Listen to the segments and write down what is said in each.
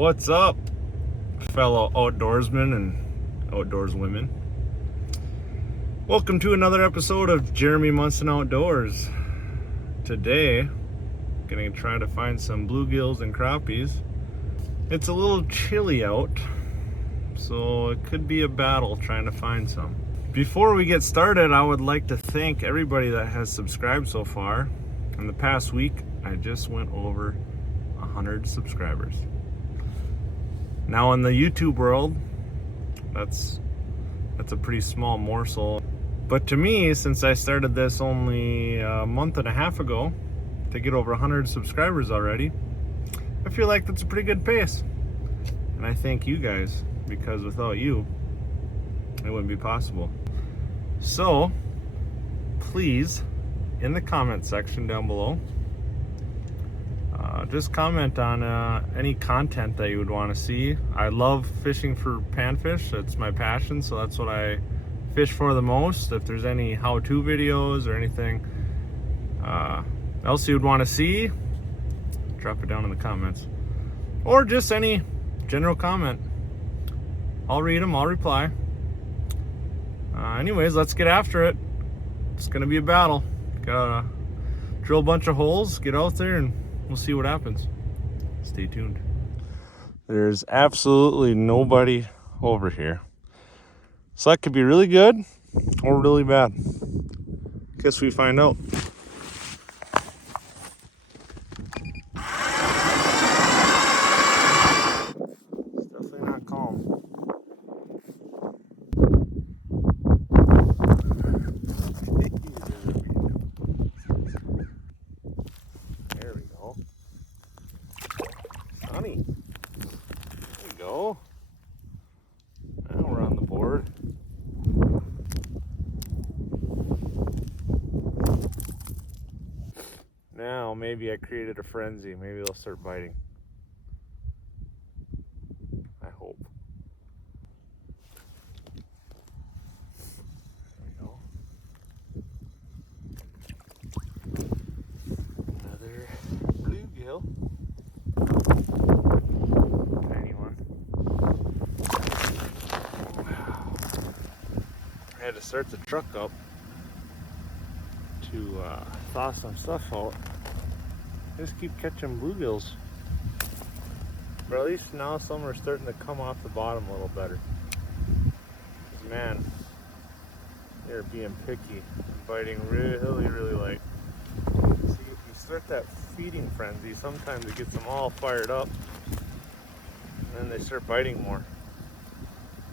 What's up, fellow outdoorsmen and outdoorswomen? Welcome to another episode of Jeremy Munson Outdoors. Today, gonna try to find some bluegills and crappies. It's a little chilly out, so it could be a battle trying to find some. Before we get started, I would like to thank everybody that has subscribed so far. In the past week, I just went over 100 subscribers. Now in the YouTube world, that's a pretty small morsel. But to me, since I started this only a month and a half ago, to get over 100 subscribers already, I feel like that's a pretty good pace. And I thank you guys, because without you, it wouldn't be possible. So, please, in the comment section down below, just comment on any content that you would want to see. I love fishing for panfish. It's my passion, so that's what I fish for the most. If there's any how-to videos or anything else you would want to see, drop it down in the comments. Or just any general comment. I'll read them, I'll reply. Anyways, let's get after it. It's gonna be a battle. Gotta drill a bunch of holes, get out there, and we'll see what happens. Stay tuned. There's absolutely nobody over here. So that could be really good or really bad. Guess we find out. It's definitely not calm. There we go. Sunny. There we go. Now we're on the board. Now maybe I created a frenzy. Maybe they'll start biting. I hope. There we go. Another bluegill. Tiny one. Wow. I had to start the truck up to thaw some stuff out. Just keep catching bluegills. But at least now some are starting to come off the bottom a little better. 'Cause man, they're being picky and biting really, really light. See, if you start that feeding frenzy, sometimes it gets them all fired up. And then they start biting more.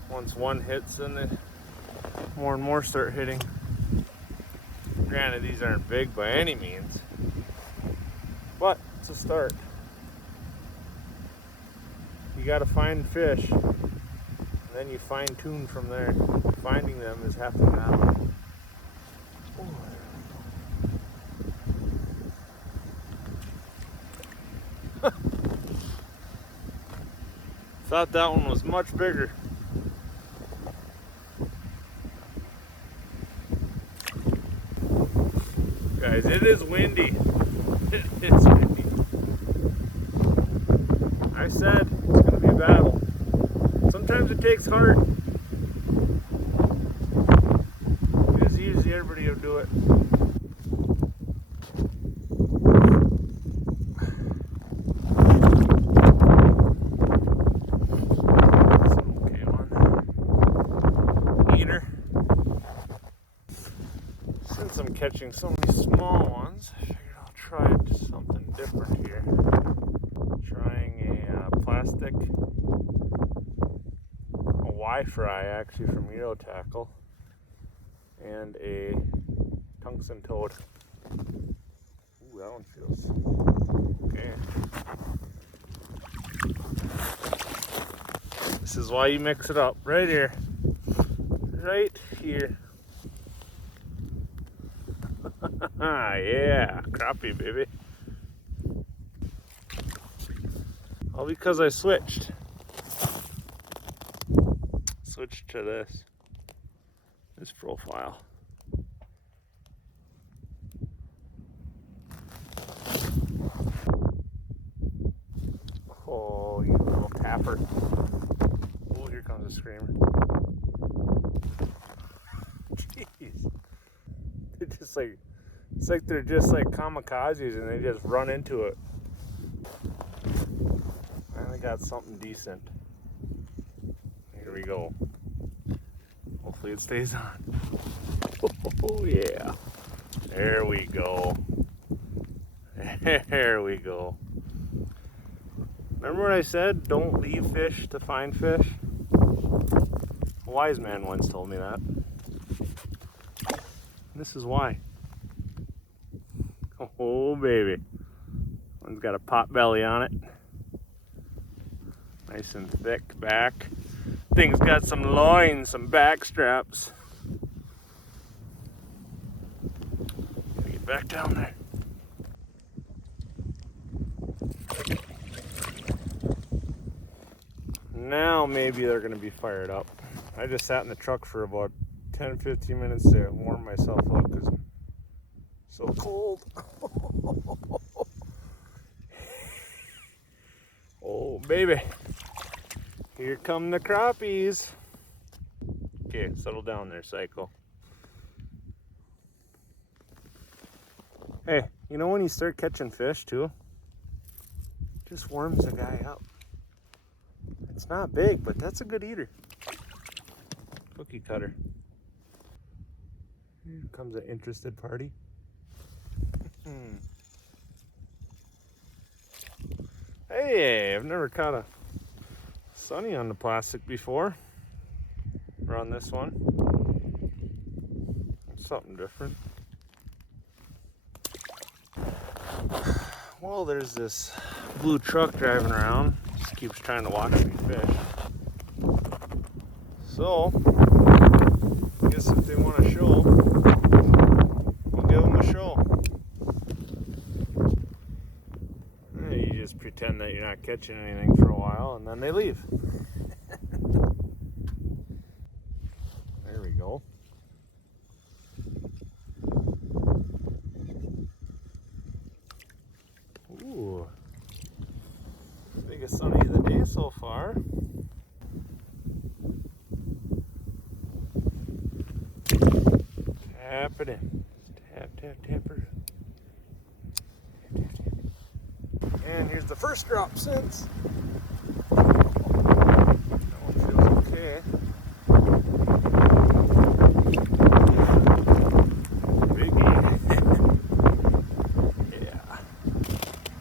Once one hits, then they more and more start hitting. Granted, these aren't big by any means, but it's a start. You gotta find fish, and then you fine tune from there. Finding them is half the battle. Thought that one was much bigger. Guys, it is windy. It is windy. I said it's gonna be a battle. Sometimes it takes heart. It's easy, everybody will do it. That's an okay one. Eater. Since I'm catching so many small ones, I figured I'll try something different here. Trying a plastic, a Y-fry actually from Euro Tackle, and a tungsten toad. Ooh, that one feels okay. This is why you mix it up, right here. Right here. Yeah, crappie, baby. All because I switched to this profile. Oh, you little tapper. Oh, here comes a screamer. Jeez. They're just like, it's like they're just like kamikazes and they just run into it. Finally got something decent. Here we go. Hopefully it stays on. Oh yeah. There we go. There we go. Remember what I said? Don't leave fish to find fish? A wise man once told me that. This is why. Oh baby. One's got a pot belly on it. Nice and thick back. Thing's got some loins, some back straps. Gotta get back down there. Now maybe they're gonna be fired up. I just sat in the truck for about 10-15 minutes to warm myself up because I'm so cold. Oh baby. Here come the crappies. Okay, settle down there, Psycho. Hey, you know when you start catching fish too? It just warms the guy up. It's not big, but that's a good eater. Cookie cutter. Here comes an interested party. Hey, I've never caught a sunny on the plastic before. Or on this one. Something different. Well, there's this blue truck driving around. Just keeps trying to watch me fish. So, I guess if they want a show, we'll give them a show. You just pretend that you're not catching anything for a while and then they leave. There we go. Ooh. Biggest sunny of the day so far. Tap it in. Tap, tap, tapper. And here's the first drop since. That one feels okay. Biggie. Yeah.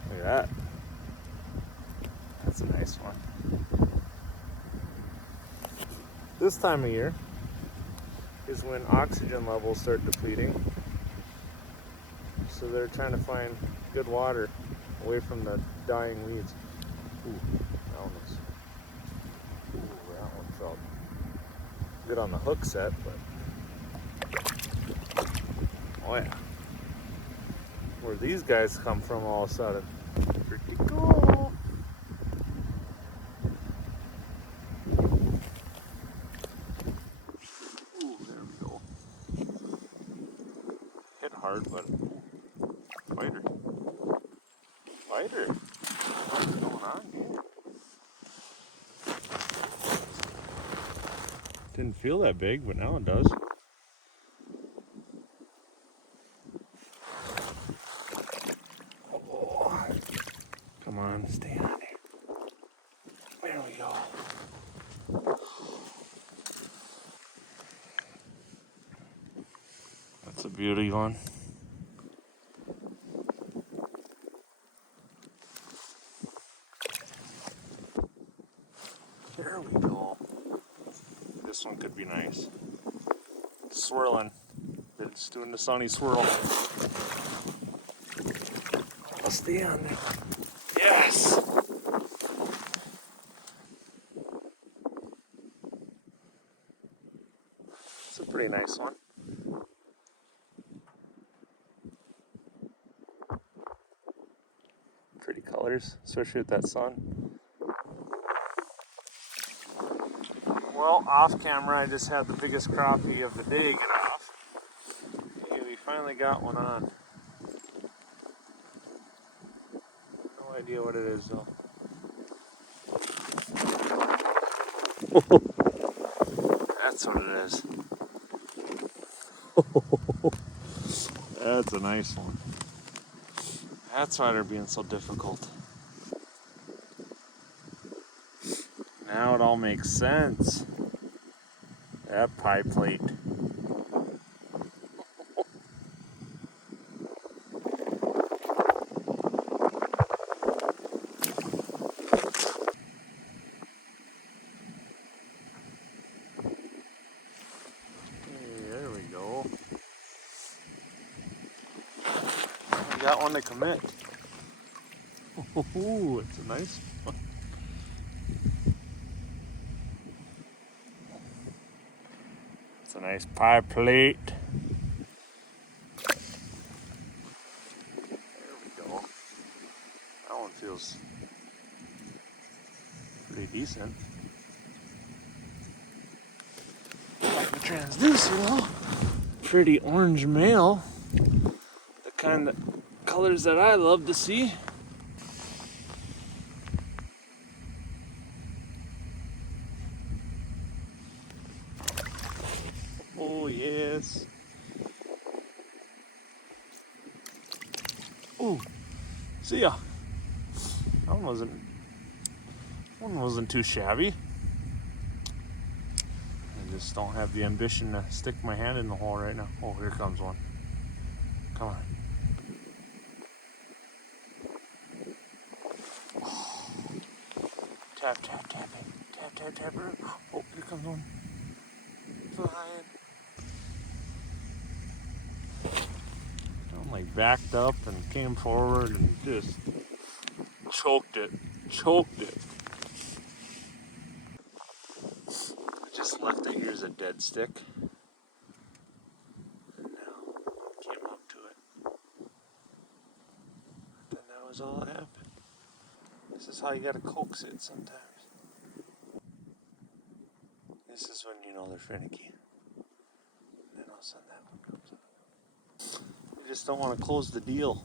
Look at that. That's a nice one. This time of year is when oxygen levels start depleting. So they're trying to find good water away from the dying weeds. Ooh, that one was. Ooh, that one felt good on the hook set, but oh yeah. Where these guys come from all of a sudden. Pretty cool. Ooh, there we go. Hit hard, but fighter. Fighter. What's going on here? Didn't feel that big, but now it does. Oh, come on, stay on there. There we go. That's a beauty one. There we go. This one could be nice. Swirling. It's doing the sunny swirl. I'll stay on there. Yes! It's a pretty nice one. Pretty colors, especially with that sun. Well, off camera, I just had the biggest crappie of the day get off. Okay, we finally got one on. No idea what it is though. That's what it is. That's a nice one. That's why they're being so difficult. Now it all makes sense. That pie plate. There we go. We got one to commit. Ooh, it's a nice one. It's a nice pie plate. There we go. That one feels pretty decent. Like the transducer though. Pretty orange male. The kind of colors that I love to see. Oh yes. Ooh, see ya. That one wasn't too shabby. I just don't have the ambition to stick my hand in the hole right now. Oh, here comes one. Come on. Oh. Tap, tap, tap it. Tap, tap, tap it. Oh, here comes one. Flying. I'm like backed up and came forward and just choked it. Choked it. I just left it. Here's a dead stick. And now came up to it. And that was all that happened. This is how you gotta coax it sometimes. This is when you know they're finicky. And then all of a sudden that one comes up. You just don't want to close the deal.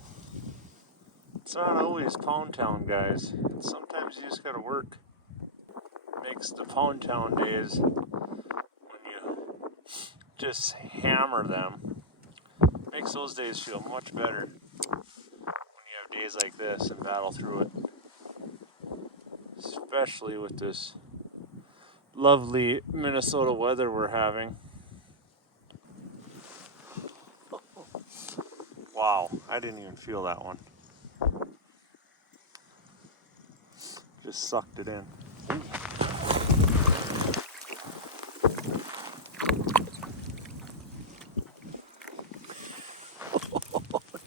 It's not always Pound Town, guys. Sometimes you just gotta work. Makes the Pound Town days when you just hammer them. Makes those days feel much better when you have days like this and battle through it. Especially with this lovely Minnesota weather we're having. Wow, I didn't even feel that one. Just sucked it in.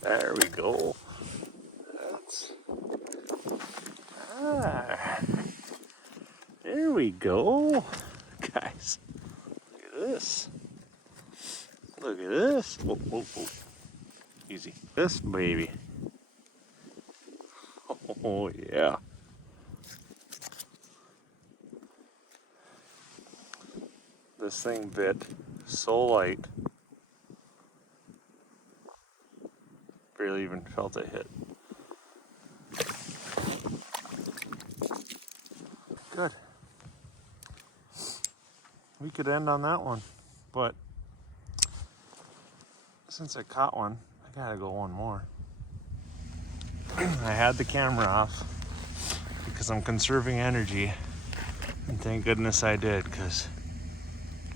There we go. There we go. Guys, look at this. Look at this. Whoa, whoa, whoa. Easy. This baby. Oh, yeah. This thing bit so light. Barely even felt it hit. Good. We could end on that one, but since I caught one, I gotta go one more. I had the camera off because I'm conserving energy, and thank goodness I did, because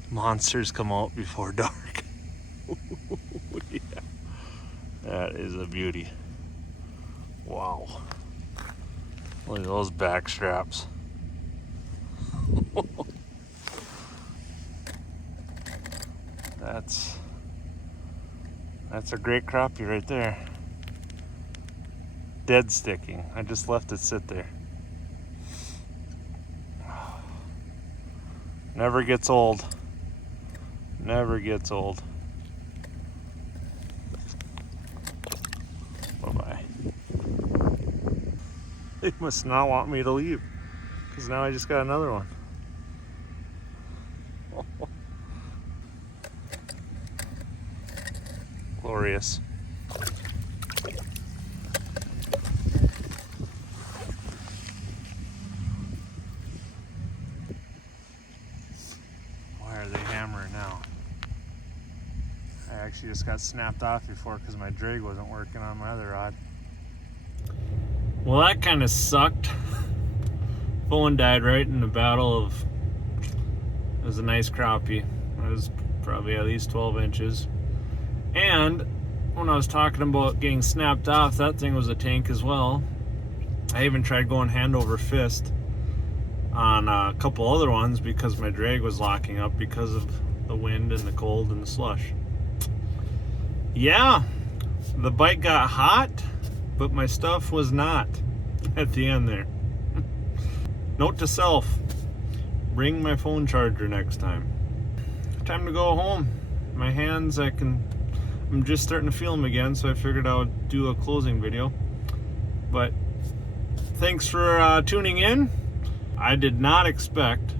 monsters come out before dark. Yeah. That is a beauty. Wow. Look at those back straps. That's a great crappie right there. Dead sticking. I just left it sit there. Never gets old. Never gets old. Bye-bye. They must not want me to leave, because now I just got another one. Glorious. actually just got snapped off before because my drag wasn't working on my other rod. Well, that kind of sucked. Phone died right in the battle of, it was a nice crappie. It was probably at least 12 inches. And when I was talking about getting snapped off, that thing was a tank as well. I even tried going hand over fist on a couple other ones because my drag was locking up because of the wind and the cold and the slush. Yeah, the bite got hot, but my stuff was not at the end there. Note to self, bring my phone charger next time. Time to go home. My hands, I'm just starting to feel them again, so I figured I would do a closing video. But thanks for tuning in. I did not expect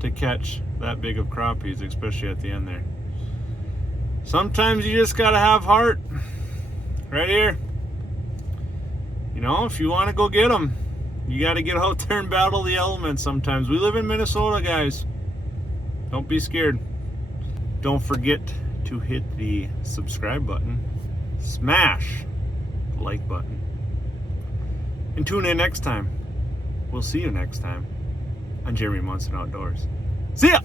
to catch that big of crappies, especially at the end there. Sometimes you just gotta have heart. Right here. You know, if you want to go get them, you gotta get out there and battle the elements sometimes. We live in Minnesota, guys. Don't be scared. Don't forget to hit the subscribe button. Smash the like button. And tune in next time. We'll see you next time on Jeremy Munson Outdoors. See ya!